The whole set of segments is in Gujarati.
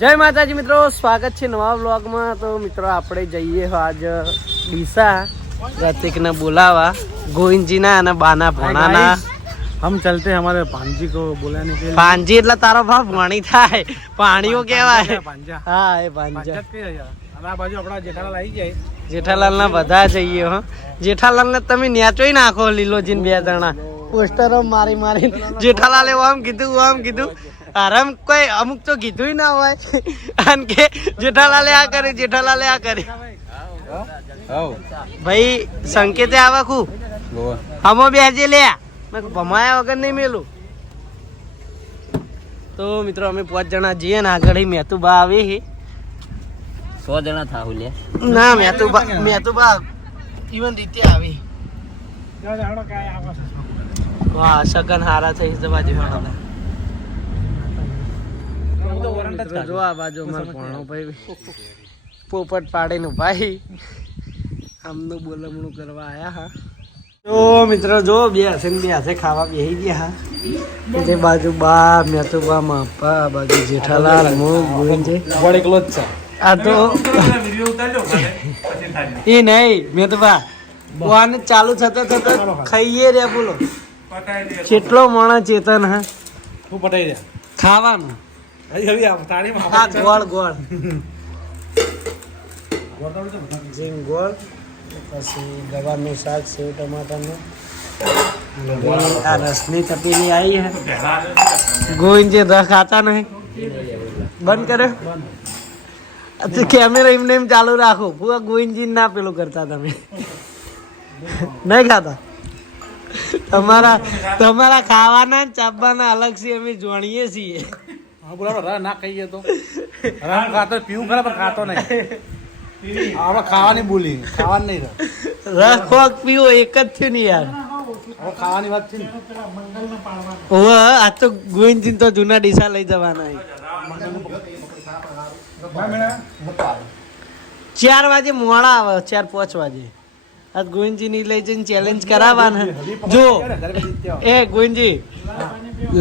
જય માતાજી મિત્રો, સ્વાગત છે નવા વ્લોગમાં। તો મિત્રો આપણે જઈએ આજ ડીસા રતિકને બોલાવા, ગોવિંદજીના અને બાના ભણાના। हम चलते हैं हमारे भांजी को बुलाने के लिए। ભાંજી એટલે તારો ભાવ ભણી થાય, પાણીઓ કહેવાય। भांजा હા એ ભાંજા। આ બાજુ આપણા જેઠાલાલ આવી જાય। જેઠાલાલ ના બધા જઈએ હો। જેઠાલાલ ને તમે નેચોઈ નાખો, લીલોજીન બે જણા પોસ્ટરો મારી મારી। જેઠાલાલે આમ કીધું આરામ કોઈ અમુક તો કીધું ના હોય અને કે જેઠાલાલે આ કરે, જેઠાલાલે આ કરે। ભાઈ સંકેતે આવા ખુ હમો બેજે લે, મેં ભમાયા વગર નહીં મેલું। તો મિત્રો અમે 5 જણા જઈએ ને, આગળ મેતુબા આવી 100 જણા થાવ લે ના, મેતુબા ઈવન રીતે આવી। વાહ સગન હારા થઈ જવા જેવા। જો આ બાજુ અમારો ભણો ભાઈ પોપટ પાડીને ભાઈ આમનું બોલમણું કરવા આયા હા। તો મિત્રો જો બે હાથે ખાવા બેસી ગયા હા। એ બાજુ બા મેતુબા માપા, બાજુ જેઠાલાલ હું ગોવિંદજી એકલો જ છે। આ તો એ નહીં મેતુબા વાને ચાલુ થતા ખાઈએ રે બોલો કેટલો માણસ ચેતન હા હું પટાઈ દે ખાવાનું। હા ગોળ જીમ ગોળ, પછી ગવારનું શાક, સેવ ટમાટરનું, આ રસની તપેલી આવી હે। ગોવિંદજી રસ ખાતા નહીં, બંધ કર્યો કેમેરા એમને એમ ચાલુ રાખો। પૂરા ગોવિંદજી ના પેલું કરતા તમે નહીં ખાતા। તમારા ખાવાના ચાપવાના અલગ છે, અમે જાણીએ છીએ। હા બોલાવો ના કહીએ તો રામ ખાતો પીવું ખરા પણ ખાતો નહીં। આપણે ખાવાની બોલી ખાવાનું નહીં રસ ખોક પીવો એક જ થયું ને યાર। હવે ખાવાની વાત છે ને। ઓહ આ તો ગોવિંદજી તો જૂના ડીસા લઈ જવાના 4 વાગે મોડા આવે, 4-5 વાગે આજ ગોવિંદજી ની લઈ જઈને ચેલેન્જ કરાવવાના। જો એ ગોવિંદજી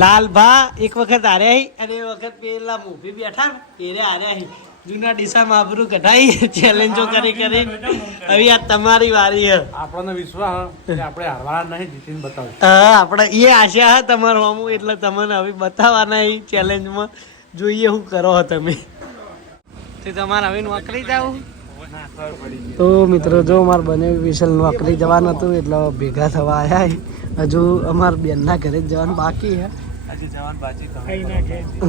લાલભા એક વખત હાર્યા અને એ વખત પેલા મૂવી બેઠા ને એને હાર્યા જૂના ડીસામાં આબરૂ કઢાઈ ચેલેન્જો કરી હવે આ તમારી વારી હે। આપણને વિશ્વાસ કે આપણે હારવાના નહીં, જીતીને બતાવો। હા આપણે એ આશા હે તમારું અમુક, એટલે તમને હવે બતાવવાના એ ચેલેન્જમાં જોઈએ શું કરો તમે। તે તમારે હવે નોકરી જાવ તો મિત્રો જો અમારે બને વિશાલ નોકરી જવાનું હતું એટલે ભેગા થવા આવ્યા। હજુ અમારા બેનના ઘરે જ જવાનું બાકી છે।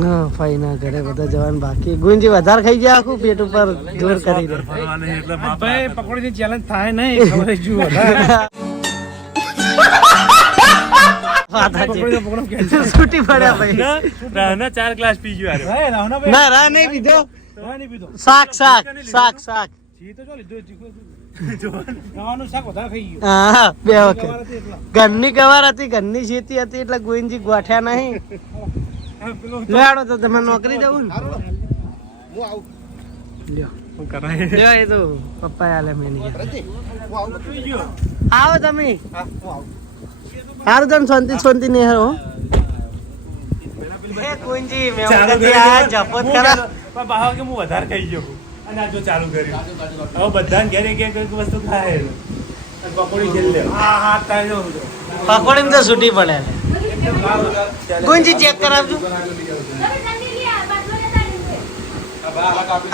હા ફાઈના ઘરે બધા જવાનું બાકી। ગુંજી વધારે ખાઈ ગયા, આખું પેટ ઉપર જોર કરી દે ભાઈ પકોડીની ચેલેન્જ થાય નહીં ખબર જ જુઓ છૂટી પડ્યા ભાઈ। રાના 4 ગ્લાસ પી ગયો ના રા નહીં પીધો, શાક હા 2 વખત ઘરની કવાર હતી, ઘરની ખેતી હતી એટલે ગોવિંદજી ગોઠ્યા નહીં। લેવાડો તો તમે નોકરી જવું ને લ્યો એ તો પપ્પા આલે મેની આવો તમે સારું તમે શાંતિ નહીં હરો ગોવિંદજી મેં જપત કરા બાહા કે હું વધારે ખાઈ ગયો અને આ જો ચાલુ કર્યું હવે બધાને ઘરે એક વસ્તુ ખાય પકોડી ખેલ લે હા તાજો પકોડી તો છૂટી પડે। ગોવિંદજી ચેક કરાવજો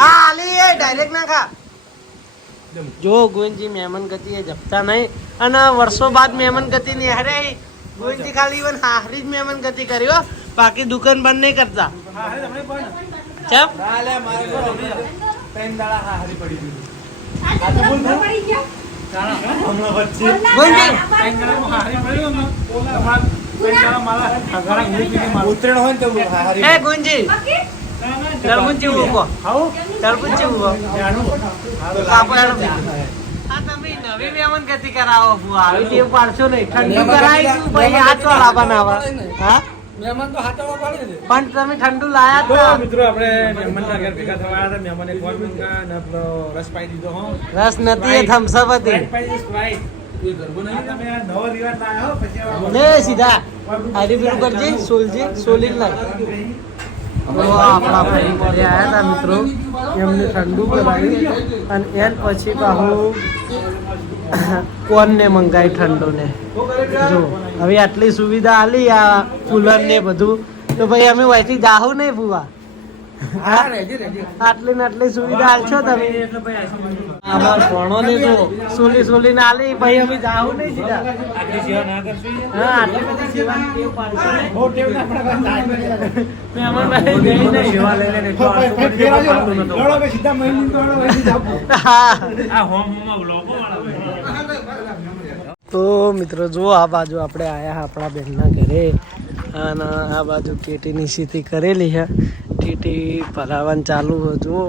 હા આલી એ ડાયરેક્ટ ના ખા। જો ગોવિંદજી મહેમાન ગતિ એ જપતા નહીં અને વર્ષો બાદ મહેમાન ગતિ નહીં હારે। ગોવિંદજી ખાલી ઇવન હારી જ મહેમાન ગતિ કર્યો, બાકી દુકાન બંધ નહીં કરતા। ચપ ગુંજી તરબૂચ જેવું ઉભો, તરબૂચ જેવું ઉભો। તમે નવી મહેમાન ગતિ કરાવો, આવી ટેવ પાડશો નહીં, ઠંડુ કરાવી દઉં ભાઈ આ તો લાવવાના આવા। હા મહેમાન તો હાથમાં પાડે છે પણ તમે ઠંડુ લાયા હતા મિત્રો। આપણે મહેમાનના ઘર ભેગા થવા આવ્યા હતા, મહેમાને કોલ મંગા ને રસ પાઈ દીધો હો। રસ નથી એ થમ્સઅપ હતી એ ગરબો નહીં તમે નવો રિવાજ લાયા હો પછી લે સીધા આરી પેલું કરજે સોલજી સોલીન લાય તો આપણા ભાઈ ઘરે આવ્યા હતા મિત્રો, એમને ઠંડુ કરાવ્યું અને એન પછી પાછું કોનને મંગાવી ઠંડુને. જો હવે આટલી સુવિધા આલી આ કુલર ને બધું, તો ભાઈ અમે વહીથી જાહું નહીં ભૂવા. આટલી ને આટલી સુવિધા આલશો તમે. અમાર ભણો ને જો સોલી ને આલી ભાઈ અમે જાહું નહીં સીધા. હા આટલી બધી સેવાની ટેવ પાડશો નહીં. મહેમાનભાઈ ગઈ નહીં. તો મિત્રો જો આ બાજુ આપણે આયા આપણા બેનના ઘરે અને આ બાજુ કેટીની સ્થિતિ કરેલી છે. ટીટી ભરાવાનું ચાલુ જુઓ,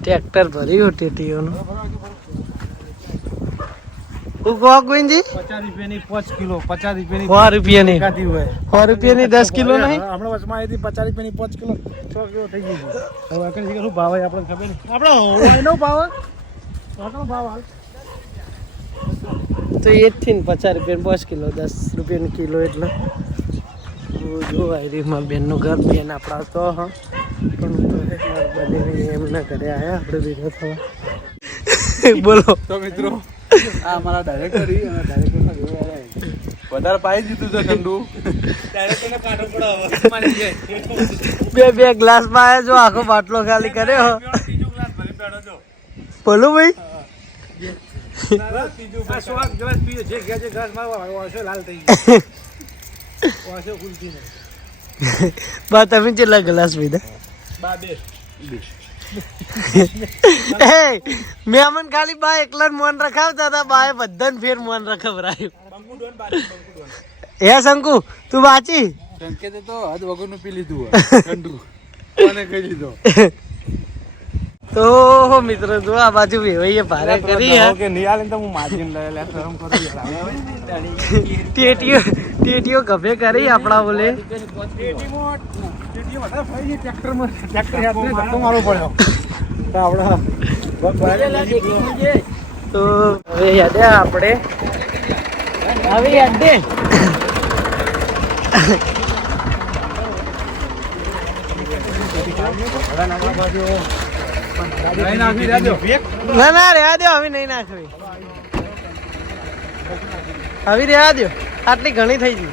ટ્રેક્ટર ભર્યું ટીટીઓનું. શું કહો ગોવિંદજી? 50 રૂપિયાની 5 કિલો, 50 રૂપિયાની 100 રૂપિયાની એકાદી હોય. 100 રૂપિયાની 10 કિલો નહીં. હમણાં વચમાં આવી હતી 50 રૂપિયાની 5 કિલો, 6 કિલો થઈ ગઈ છે. હવે આગળ શું ભાવ હોય આપણને ખબર નહીં. આપણે એનો ભાવ આપણો ભાવ હાલ તો એ જ થી ને 50 રૂપિયાની 5 કિલો, 10 રૂપિયાની કિલો એટલે. જો આયરીમાં બેનનું ઘર, બેન આપણા તો હા પણ બને એમના ઘરે આવ્યા આપણે ભેગા થવા. બોલો. તો મિત્રો આ અમારા ડાયરેક્ટર અને ડાયરેક્ટરના વધારે પાઈ દીધું છે ઠંડુ. ડાયરેક્ટરને કાઢો પડે. બે ગ્લાસ માં આવ્યા, જો આખો બાટલો ખાલી કર્યો. ત્રીજો ગ્લાસ ભરી બેઠો છો. બોલો ભાઈ. ત્રીજો ગ્લાસ પીએ છે, જે ગ્લાસ મારવા વાસો લાલ થઈ ગયો. વાસો ખુલતી નહીં. બા તમે કેટલા ગ્લાસ પીધા? બા બે. મહેમાન ખાલી બા એકલા જ મોન રખાવતા હતા, બાએ બધાને ફેર મોન રખવરાયું. બંકુ ડોન બાજુ બંકુ ડોન. હે શંકુ તું બાચી? સંકેતે તો હદ વગરનું પી લીધું ઠંડુ. કોને કહી દીધો? તો મિત્રો જો આ બાજુ વેવાઈએ ભારે કરી હે. કે નહીં આલે તો હું માર્જિન લઈ લે શરમ કરું. ટેટીઓ ગભે કરી આપણા બોલે. તો હવે યાદે આપણે હવે યાદે ના રેવા દો, હવે નહીં નાખવી. હવે રેવા દો, આટલી ઘણી થઈ ગઈ.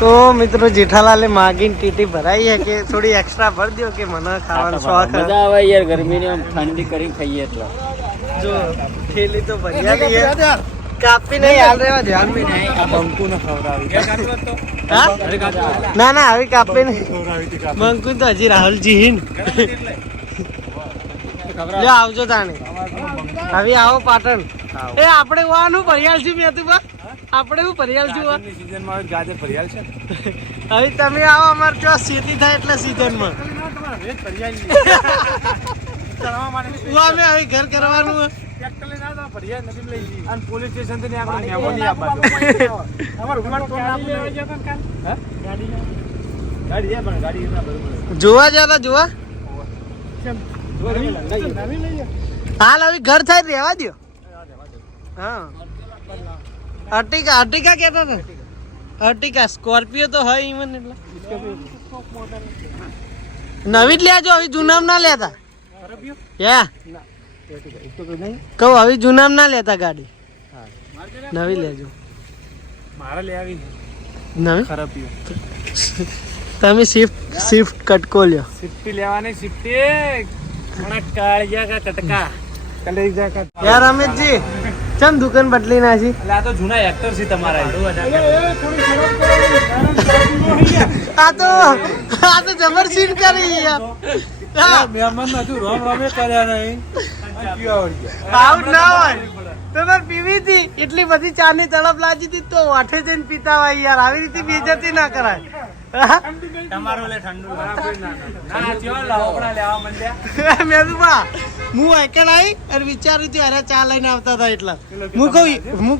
તો મિત્રો જેઠાલાલે માગીને ટીટી ભરાઈ છે કે થોડી એક્સ્ટ્રા ભર દો કે મને ખાવાનો શોખ. મજા આવે યાર, ગરમીની આમ ઠંડી કરી ખાઈએ એટલે. જો થેલી તો ભરી છે, કાપી નહીં હાલ રેવા દે. હાલ નહીં. બંકુ ને ખવડાવી. હા? ના ના હવે કાપી નહીં. બંકુ તો હજી રાહુલજી હિન. જો આવજો તાણે. હવે આવો પાટણ. એ આપણે વાનું ભરિયાલ છું મેં તું આપણે શું ભરિયાલ છું. સીઝનમાં ગાજર ભરિયાલ છે. હવે તમે આવો અમારે જો ખેતી થાય એટલે સીઝનમાં. અમે હવે ઘર કરવાનું. પોલીસ સ્ટેશન થી જોવા જતા જોવા હાલ હવે ઘર થાય રહેવા દો. હા અર્ટિકા કેતા હતા. અર્ટિકા સ્કોર્પિયો તો હોય ઈવન એટલે નવી જ લેજો, હવે જૂનામ ના લેતા. કહું હવે જૂનામ ના લેતા ગાડી, નવી લેજો. મારે લેવી નવી ખરાબ તમે સ્વિફ્ટ કટકો લ્યો. સિફ્ટી લેવાની. સિફ્ટી કાળિયા કા કટકા કલેજા કા. યાર રમેશજી ચમ દુકાન બદલી નાખી. એટલે આ તો જૂના એક્ટર છે તમારા. આ તો જબર સીન કરી યાર. મહેમાન ના તું રોમ રોમે કર્યા નહીં. આવું ના હોય તો તાર પીવી હતી. એટલી બધી ચાની તડપ લાગી હતી તો વાઠે જઈને પીતા હોય યાર. આવી રીતે બેજતી ના કરાય. તમારો લે ઠંડુ ના ચેવા લાવડા લેવા મંડ્યા. મેં તો બા હું એકલ આવી અને વિચાર્યું હતું અરે ચા લઈને આવતા હતા એટલા. હું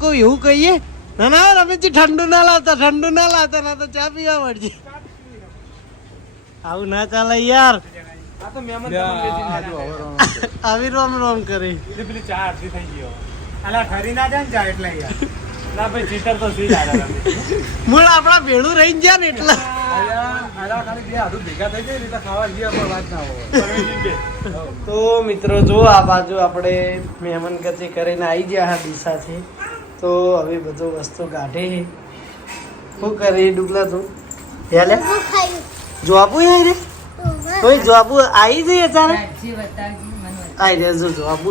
કહું એવું કહીએ ના ના રમેશજી ઠંડુ ના લાવતા ના તો ચા પીવા પડશે. આવું ના ચાલે યાર. આ તો મહેમાન આવી રોમ રોમ કરી. પેલી ચા અડધી થઈ ગયો. અલા ઠરી ના જાય ને ચા એટલે યાર. ના ભાઈ ચીટર તો સી લાગે મૂળ આપણા ભેળું રહી ગયા ને એટલા ખાલી બે હાથું ભેગા થઈ જાય ને તો ખાવા જઈએ પણ વાત ના હોય તો મિત્રો જો આ બાજુ આપણે મહેમાન ગતિ કરીને આવી ગયા હા ડીસાથી તો હવે બધું વસ્તુ કાઢે શું કરી ડુગલા તું લે જોબુ યાર રે કોઈ જોબુ આવી જઈ અત્યારે આવી રે જો જોબુ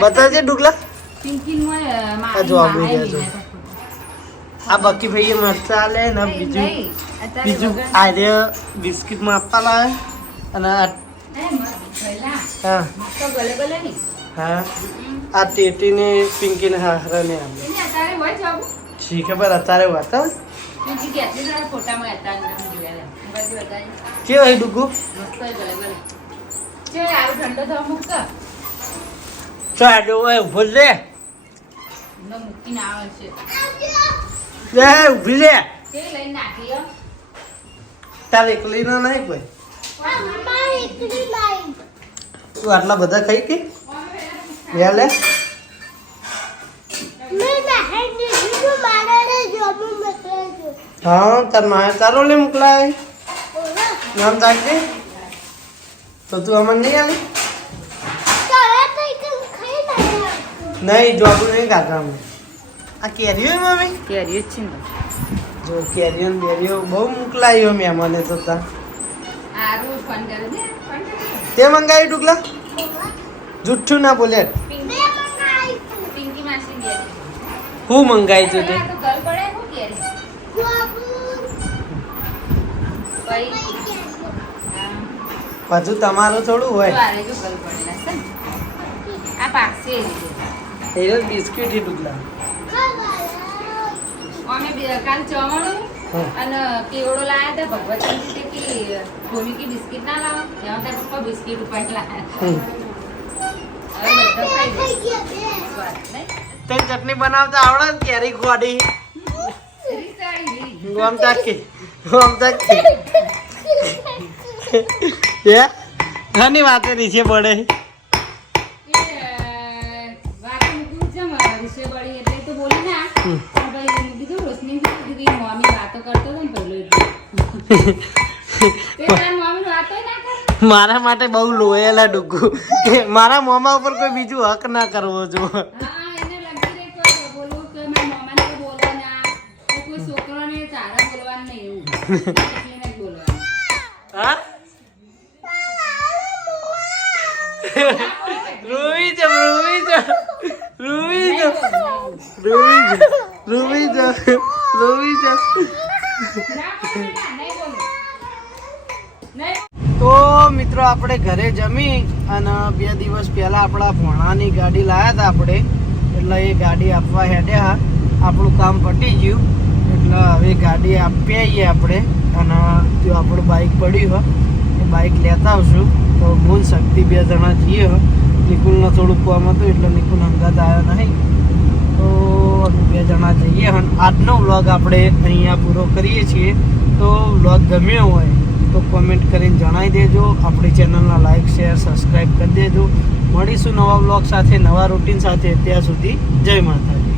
બતાવજે ડુગલા આ જોબુ જો આ બાકી ભાઈ મરચા લે ને બીજું આ રે બિસ્કિટમાં આપવા લાવે અને હા હા આ ટેટીને પિંકીને હારાને આમ શી ખબર અત્યારે વાતા કેવો હે ડુગુ ચાડો એ ભૂલ લે લે ઉભી લે તાર એકલી ના નહીં કોઈ તું આટલા બધા ખાઈ કે લે હા તાર મારે તારો લે મોકલાય નામ તાકજે તો તું અમને નહીં આલી નહીં જોબુ નહીં કાઢતા અમે આ કેરીઓ મમ્મી કેરીઓ જ છે ને જો કેરીઓ ને બેરીઓ બહુ મોકલાયો મેં મને તો તા તે મંગાવી ડુગલા જુઠ્ઠું ના બોલે હું મંગાવી તું તે પાછું તમારું થોડું હોય એ બિસ્કિટ એ ડુગલા કાલ ચવાણું અને કેવડો લાયા હતા ભગવતી કે ભૂમિ કી બિસ્કિટ ના લાવો ત્યાં તાર પપ્પા બિસ્કિટ ઉપાડ લાયા હવે બધા ખાઈ ગયા તે ચટણી બનાવતા આવડે ને કેરી ખોડી ગોમ તાકી હે ઘણી વાતો નીચે પડે મારા માટે બહુ લોયેલા ડુગુ મારા મોમા ઉપર કોઈ બીજું હક ના કરવો જો તો મિત્રો આપણે ઘરે જમી અને 2 દિવસ પહેલા આપણા ભોણાની ગાડી લાયા હતા આપણે એટલે એ ગાડી આપવા હેડ્યા આપણું કામ પટી ગયું એટલે હવે ગાડી આપી આવીએ આપણે અને જો આપણું બાઇક પડ્યું હોય એ બાઇક લેતા આવશું તો બોલ શક્તિ 2 જણા જઈએ નિકુલને થોડું કામ હતું એટલે નિકુલ અંગાત આવ્યો નહીં તો 2 જણા જઈએ અને આજનો વ્લોગ આપણે અહીંયા પૂરો કરીએ છીએ તો વ્લોગ ગમ્યો હોય તો કોમેન્ટ કરીને જણાવી દેજો આપણી ચેનલના લાઈક શેર સબસ્ક્રાઈબ કરી દેજો મળીશું નવા વ્લોગ સાથે નવા રૂટીન સાથે ત્યાં સુધી જય માતાજી.